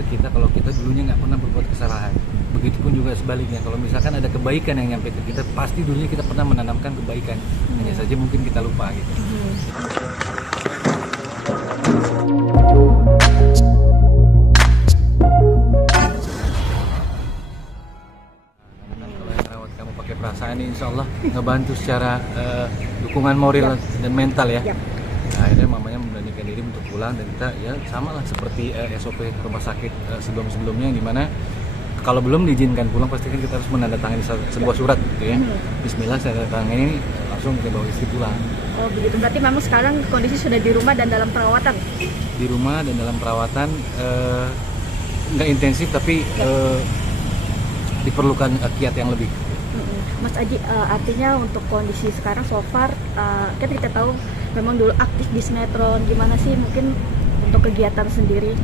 ke kita kalau kita dulunya nggak pernah berbuat kesalahan. Begitupun juga sebaliknya, kalau misalkan ada kebaikan yang nyampe ke kita, pasti dulunya kita pernah menanamkan kebaikan. Hanya saja mungkin kita lupa gitu. Kalau yang rawat kamu pakai perasaan ini, insya Allah ngebantu secara dukungan moral dan mental ya. Nah, akhirnya mamanya memberanikan diri untuk pulang, dan kita ya sama lah seperti SOP rumah sakit sebelum-sebelumnya, yang dimana kalau belum diizinkan pulang pasti kan kita harus menandatangani sebuah surat gitu ya. Bismillah, saya tanda ini langsung kita bawa istri pulang. Oh begitu, berarti memang sekarang kondisi sudah di rumah dan dalam perawatan? Di rumah dan dalam perawatan, nggak intensif tapi diperlukan kiat yang lebih. Mas Aji, artinya untuk kondisi sekarang so far, kan kita tahu memang dulu aktif di sinetron, gimana sih mungkin untuk kegiatan sendiri?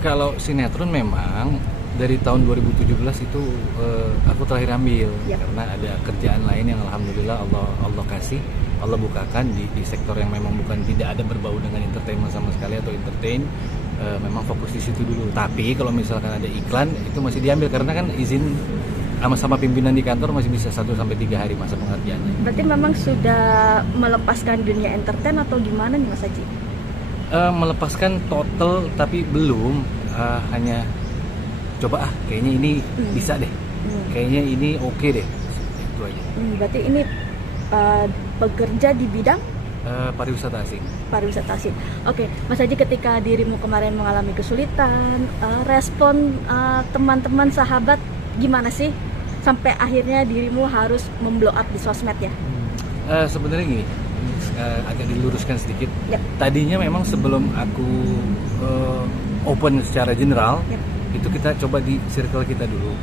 Kalau sinetron memang dari tahun 2017 itu aku terakhir ambil karena ada kerjaan lain yang alhamdulillah Allah kasih, Allah bukakan di sektor yang memang bukan tidak ada berbau dengan entertainment sama sekali atau entertain. Memang fokus di situ dulu. Tapi kalau misalkan ada iklan itu masih diambil karena kan izin sama pimpinan di kantor masih bisa 1-3 hari masa pengerjaannya. Berarti memang sudah melepaskan dunia entertain atau gimana nih Mas Aji? Melepaskan total tapi belum, hanya coba kayaknya ini bisa deh, kayaknya ini oke deh, itu aja. Berarti ini bekerja di bidang pariwisata asing. Pariwisata asing. Oke, Mas Aji, ketika dirimu kemarin mengalami kesulitan, respon teman-teman sahabat gimana sih sampai akhirnya dirimu harus memblow up di sosmed ya? Sebenarnya gini, agak diluruskan sedikit. Tadinya memang sebelum aku open secara general, itu kita coba di circle kita dulu,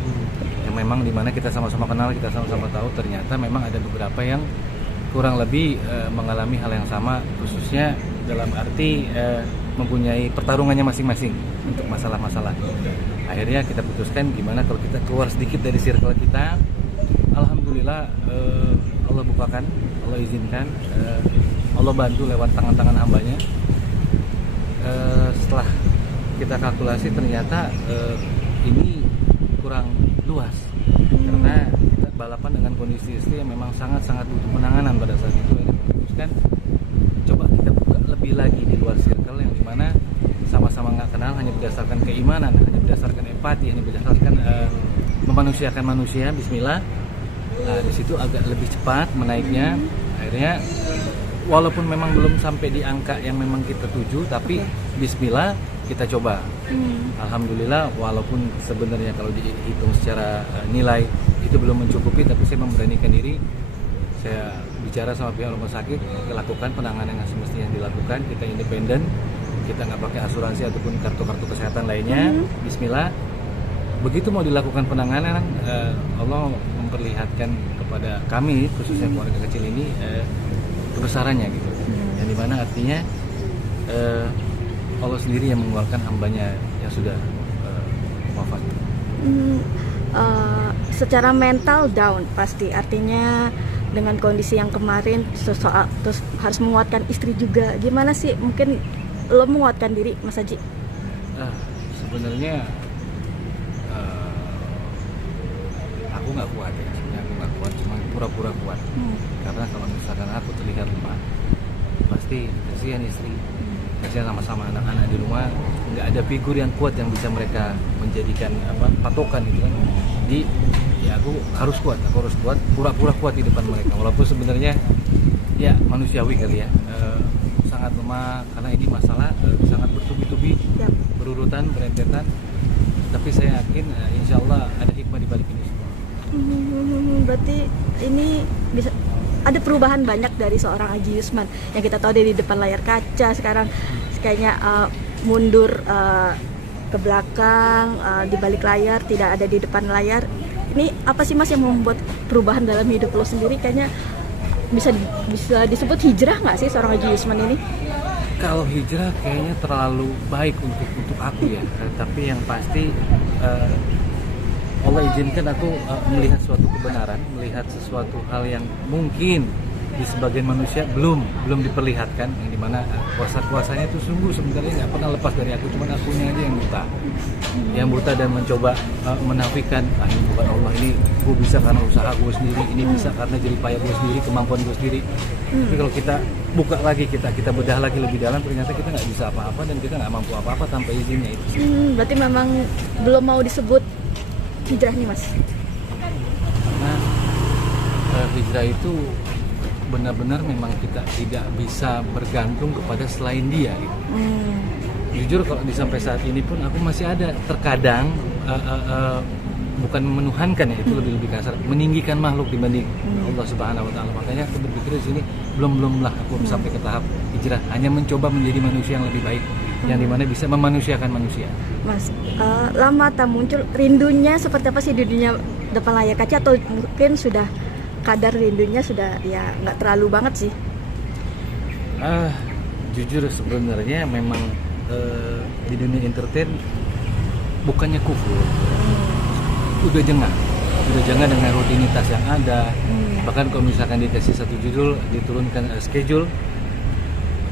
yang memang dimana kita sama-sama kenal, kita sama-sama tahu ternyata memang ada beberapa yang kurang lebih mengalami hal yang sama, khususnya dalam arti mempunyai pertarungannya masing-masing untuk masalah-masalah. Akhirnya kita putuskan gimana kalau kita keluar sedikit dari circle kita. Alhamdulillah Allah bukakan, Allah izinkan, Allah bantu lewat tangan-tangan hambanya. Setelah kita kalkulasi ternyata ini kurang luas karena kita balapan dengan kondisi istri yang memang sangat-sangat butuh penanganan pada saat itu. Kita putuskan coba kita buka lebih lagi di luar circle yang dimana sama-sama nggak kenal, hanya berdasarkan keimanan, hanya berdasarkan empati, hanya berdasarkan memanusiakan manusia. Bismillah. Nah, di situ agak lebih cepat menaiknya. Akhirnya walaupun memang belum sampai di angka yang memang kita tuju, tapi Bismillah kita coba. Alhamdulillah, walaupun sebenarnya kalau dihitung secara nilai itu belum mencukupi, tapi saya memberanikan diri. Saya bicara sama pihak rumah sakit, kita lakukan penanganan yang semestinya dilakukan. Kita independen, kita nggak pakai asuransi ataupun kartu-kartu kesehatan lainnya. Bismillah. Begitu mau dilakukan penanganan, Allah memperlihatkan kepada kami, khususnya keluarga kecil ini, kebesarannya gitu. Yang dimana artinya Allah sendiri yang mengeluarkan hambanya yang sudah wafat. Secara mental down pasti, artinya dengan kondisi yang kemarin terus harus menguatkan istri juga. Gimana sih mungkin lo menguatkan diri, Mas Aji? Sebenarnya aku nggak kuat ya, aku nggak kuat, cuma pura-pura kuat. Karena kalau misalkan aku terlihat lemah, pasti kasihan istri, kasihan sama-sama anak-anak di rumah, nggak ada figur yang kuat yang bisa mereka menjadikan patokan gitu kan. Jadi ya aku harus kuat, pura-pura kuat di depan mereka, walaupun sebenarnya ya manusiawi kali ya, sangat lemah karena ini masalah sangat bertubi-tubi, berurutan, berentetan. Tapi saya yakin insya Allah ada hikmah di balik ini semua. Berarti ini bisa ada perubahan banyak dari seorang Aji Yusman yang kita tahu dari depan layar kaca, sekarang kayaknya mundur ke belakang, di balik layar, tidak ada di depan layar. Ini apa sih Mas yang membuat perubahan dalam hidup lo sendiri? Kayaknya bisa disebut hijrah nggak sih seorang Aji Yusman ini? Kalau hijrah kayaknya terlalu baik untuk aku ya. Tapi yang pasti Allah izinkan aku melihat suatu kebenaran, melihat sesuatu hal yang mungkin di sebagian manusia belum diperlihatkan, yang dimana kuasa-kuasanya itu sungguh sebenarnya nggak pernah lepas dari aku, cuma akunya aja yang buta dan mencoba menafikan, ini bukan Allah, ini gue bisa karena usaha gue sendiri, ini bisa karena jerih payah gue sendiri, kemampuan gue sendiri. Tapi kalau kita buka lagi, kita bedah lagi lebih dalam, ternyata kita nggak bisa apa-apa dan kita nggak mampu apa-apa tanpa izinnya itu. Berarti memang belum mau disebut hijrah nih Mas? Karena hijrah itu benar-benar memang kita tidak bisa bergantung kepada selain dia gitu. Jujur kalau sampai saat ini pun aku masih ada terkadang bukan menuhankan ya, itu lebih kasar, meninggikan makhluk dibanding Allah Subhanahu wa taala. Makanya aku berpikir di sini belum lah aku sampai ke tahap hijrah, hanya mencoba menjadi manusia yang lebih baik, yang dimana bisa memanusiakan manusia. Mas, lama tak muncul, rindunya seperti apa sih di dunia depan layar kaca, atau mungkin sudah kadar rindunya sudah ya nggak terlalu banget sih? Jujur sebenarnya memang di dunia entertain bukannya kufur, udah jengah dengan rutinitas yang ada. Bahkan kalau misalkan dikasih satu judul, diturunkan schedule,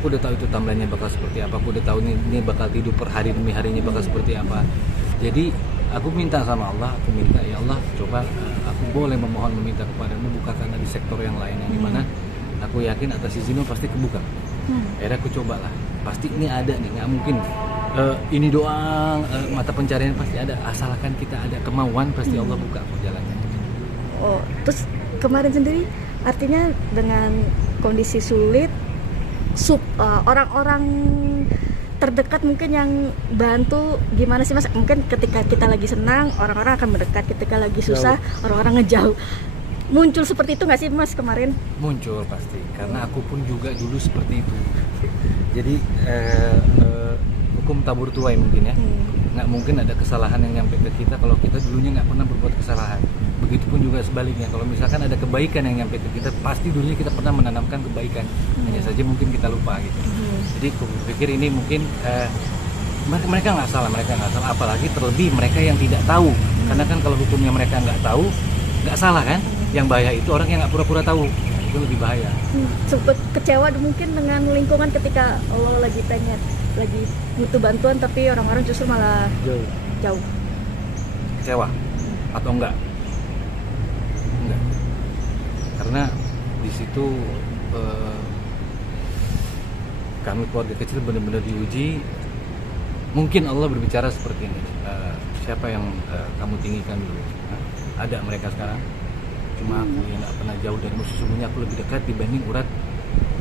aku udah tahu itu timelinenya bakal seperti apa, aku udah tahu ini bakal tidur per hari demi harinya bakal seperti apa. Jadi aku minta sama Allah, aku minta ya Allah, coba aku boleh meminta kepadamu, bukakan di sektor yang lain, yang dimana aku yakin atas izinmu pasti kebuka. Akhirnya aku cobalah, pasti ini ada nih, nggak mungkin ini doang, mata pencarian pasti ada, asalkan kita ada kemauan pasti Allah buka jalannya. Oh, terus kemarin sendiri artinya dengan kondisi sulit, orang-orang terdekat mungkin yang bantu gimana sih Mas? Mungkin ketika kita lagi senang orang-orang akan mendekat, ketika lagi susah orang-orang ngejauh. Muncul seperti itu nggak sih Mas kemarin? Muncul pasti, karena aku pun juga dulu seperti itu. Jadi hukum tabur tuai mungkin ya, nggak mungkin ada kesalahan yang nyampe ke kita kalau kita dulunya nggak pernah berbuat kesalahan. Begitupun juga sebaliknya, kalau misalkan ada kebaikan yang nyampe ke kita, pasti dulunya kita pernah menanamkan kebaikan, hanya saja mungkin kita lupa gitu. Jadi aku pikir ini mungkin mereka nggak salah, apalagi terlebih mereka yang tidak tahu, karena kan kalau hukumnya mereka nggak tahu, nggak salah kan? Yang bahaya itu orang yang nggak pura-pura tahu, itu lebih bahaya. Sempet kecewa mungkin dengan lingkungan ketika Allah lagi butuh bantuan, tapi orang-orang justru malah jauh. Kecewa atau enggak? Karena di situ kami keluarga kecil benar-benar diuji. Mungkin Allah berbicara seperti ini, siapa yang kamu tinggikan dulu? Ada mereka sekarang, cuma aku yang nggak pernah jauh dari musuh, sesungguhnya aku lebih dekat dibanding urat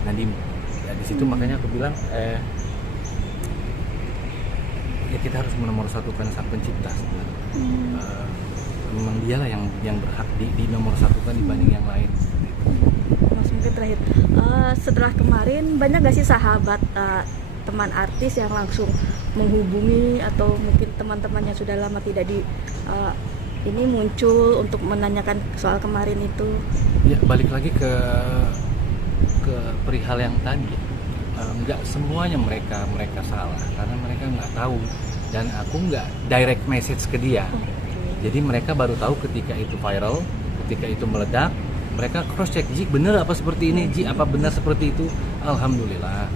nadim. Ya, di situ makanya aku bilang ya kita harus menomorsatukan Sang Pencipta sebenarnya. Memang dialah yang berhak di nomor satukan dibanding yang lain. Mas, mungkin terakhir, setelah kemarin banyak gak sih sahabat teman artis yang langsung menghubungi, atau mungkin teman-teman yang sudah lama tidak ini muncul untuk menanyakan soal kemarin itu? Ya, balik lagi ke perihal yang tadi, nggak semuanya mereka salah, karena mereka nggak tahu dan aku nggak direct message ke dia. Jadi mereka baru tahu ketika itu viral, ketika itu meledak, mereka cross check, Ji bener apa seperti ini, Ji apa benar seperti itu. Alhamdulillah,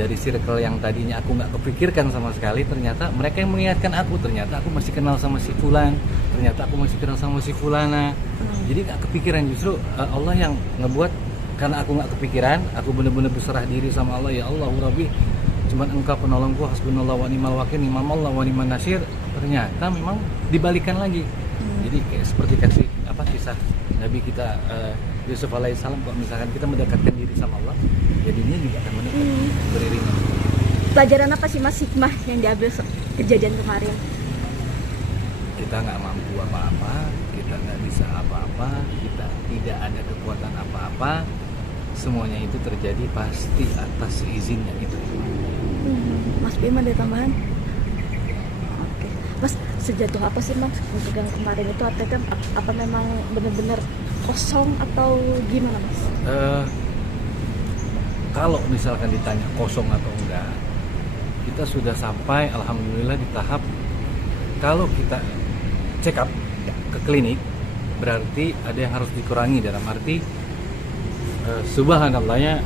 dari circle yang tadinya aku nggak kepikirkan sama sekali, ternyata mereka yang mengingatkan aku, ternyata aku masih kenal sama si Fulan, ternyata aku masih kenal sama si Fulana. Jadi nggak kepikiran, justru Allah yang ngebuat, karena aku nggak kepikiran, aku benar-benar berserah diri sama Allah. Ya Allah Rabbi, cuman Engkau penolongku, hasbunallah wa ni'mal wakil, ni'mallah wa ni'man nasir. Ternyata memang dibalikan lagi. Jadi kayak seperti kisah Nabi kita Yusuf alaihissalam, kalau misalkan kita mendekatkan diri sama Allah, jadinya juga akan mendekat beriringan. Pelajaran apa sih Mas hikmah yang diambil kejadian kemarin? Kita nggak mampu apa-apa, kita nggak bisa apa-apa, kita tidak ada kekuatan apa-apa, semuanya itu terjadi pasti atas izinnya itu. Mas Bima ada tambahan? Oke. Mas, sejatuh apa sih Mas untuk yang kemarin itu? Apa memang benar-benar kosong atau gimana Mas? Kalau misalkan ditanya kosong atau enggak, kita sudah sampai alhamdulillah di tahap kalau kita check up ke klinik, berarti ada yang harus dikurangi, dalam arti subhanallahnya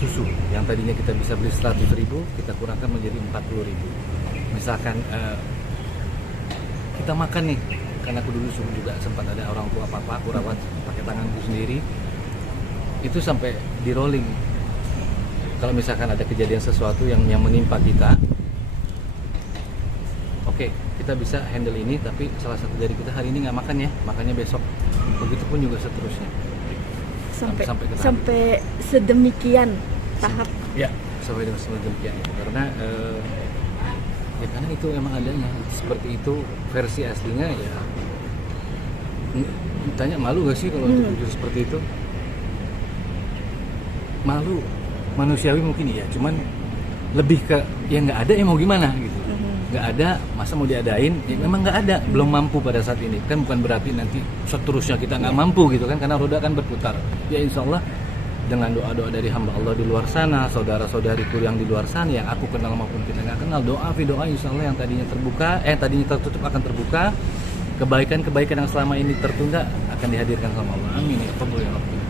susu yang tadinya kita bisa beli 100.000 kita kurangkan menjadi 40.000. Misalkan kita makan nih, karena aku dulu juga sempat ada orang tua papa aku rawat pakai tanganku sendiri, itu sampai di rolling. Kalau misalkan ada kejadian sesuatu yang menimpa kita, oke, kita bisa handle ini, tapi salah satu dari kita hari ini nggak makan ya, makannya besok. Begitupun juga seterusnya. Sampai sedemikian tahap. Ya, sampai dengan sedemikian itu. Karena ya karena itu emang adanya seperti itu, versi aslinya ya. Tanya malu gak sih kalau untuk jujur seperti itu? Malu, manusiawi mungkin iya, cuman lebih ke ya nggak ada ya mau gimana gitu. Nggak ada, masa mau diadain? Ya memang nggak ada, belum mampu pada saat ini. Kan bukan berarti nanti seterusnya kita nggak mampu gitu kan, karena roda kan berputar. Ya insya Allah dengan doa-doa dari hamba Allah di luar sana, saudara-saudariku yang di luar sana, yang aku kenal maupun kita nggak kenal, doa insya Allah yang tadinya terbuka, tadinya tertutup akan terbuka. Kebaikan-kebaikan yang selama ini tertunda akan dihadirkan sama Allah. Amin ya Rabbal alamin.